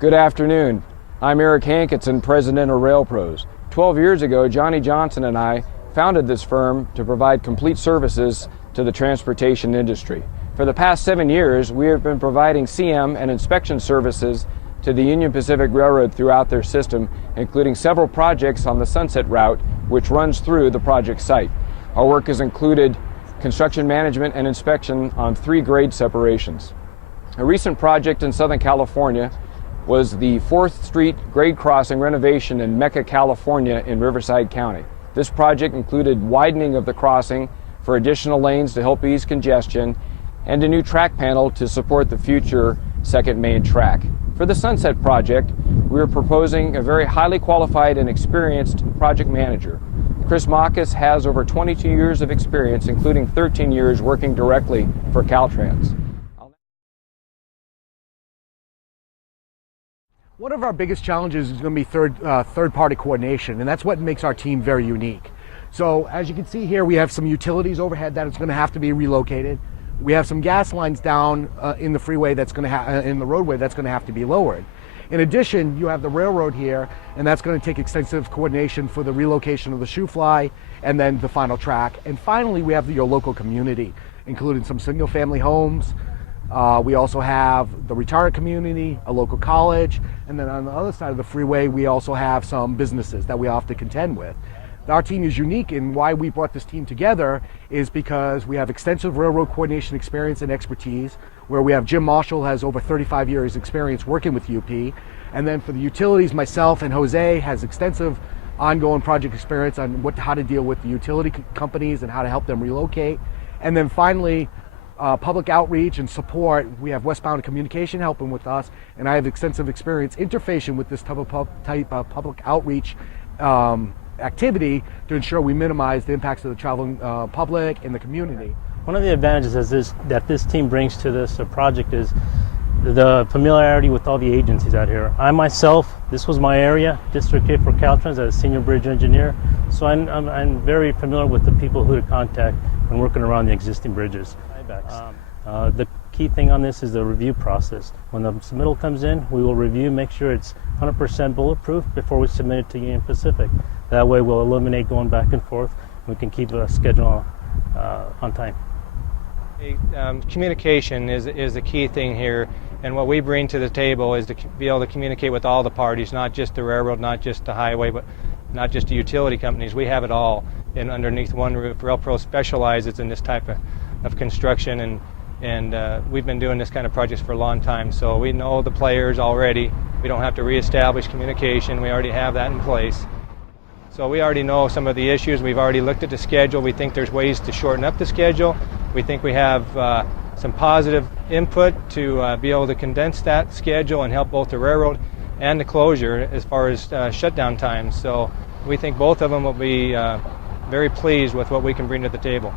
Good afternoon. I'm Eric Hankinson, president of RailPros. 12 years ago, Johnny Johnson and I founded this firm to provide complete services to the transportation industry. For the past 7 years, we have been providing CM and inspection services to the Union Pacific Railroad throughout their system, including several projects on the Sunset Route, which runs through the project site. Our work has included construction management and inspection on 3 grade separations. A recent project in Southern California was the 4th Street grade crossing renovation in Mecca, California in Riverside County. This project included widening of the crossing for additional lanes to help ease congestion and a new track panel to support the future second main track. For the Sunset project, we are proposing a very highly qualified and experienced project manager. Chris Machus has over 22 years of experience, including 13 years working directly for Caltrans. One of our biggest challenges is going to be third-party coordination, and that's what makes our team very unique. So as you can see here, we have some utilities overhead that is going to have to be relocated. We have some gas lines down in the freeway that's going to in the roadway that's going to have to be lowered. In addition, you have the railroad here, and that's going to take extensive coordination for the relocation of the shoe fly and then the final track. And finally, we have your local community, including some single-family homes. We also have the retired community, a local college, and then on the other side of the freeway, we also have some businesses that we have to contend with. Our team is unique, and why we brought this team together is because we have extensive railroad coordination experience and expertise, where we have Jim Marshall has over 35 years experience working with UP, and then for the utilities, myself and Jose has extensive ongoing project experience on how to deal with the utility companies and how to help them relocate. And then finally, public outreach and support, we have Westbound Communication helping with us, and I have extensive experience interfacing with this type of public outreach activity to ensure we minimize the impacts of the traveling public and the community. One of the advantages that this team brings to this project is the familiarity with all the agencies out here. I myself, this was my area, District 8 for Caltrans as a senior bridge engineer, so I'm very familiar with the people who to contact when working around the existing bridges. The key thing on this is the review process. When the submittal comes in, we will review, make sure it's 100% bulletproof before we submit it to Union Pacific. That way we'll eliminate going back and forth, and we can keep a schedule on time. Communication is the key thing here, and what we bring to the table is to be able to communicate with all the parties, not just the railroad, not just the highway, but not just the utility companies. We have it all underneath one roof. RailPros specializes in this type of construction, and we've been doing this kind of projects for a long time, so we know the players already. We don't have to reestablish communication. We already have that in place. So we already know some of the issues. We've already looked at the schedule. We think there's ways to shorten up the schedule. We think we have some positive input to be able to condense that schedule and help both the railroad and the closure as far as shutdown times. So we think both of them will be very pleased with what we can bring to the table.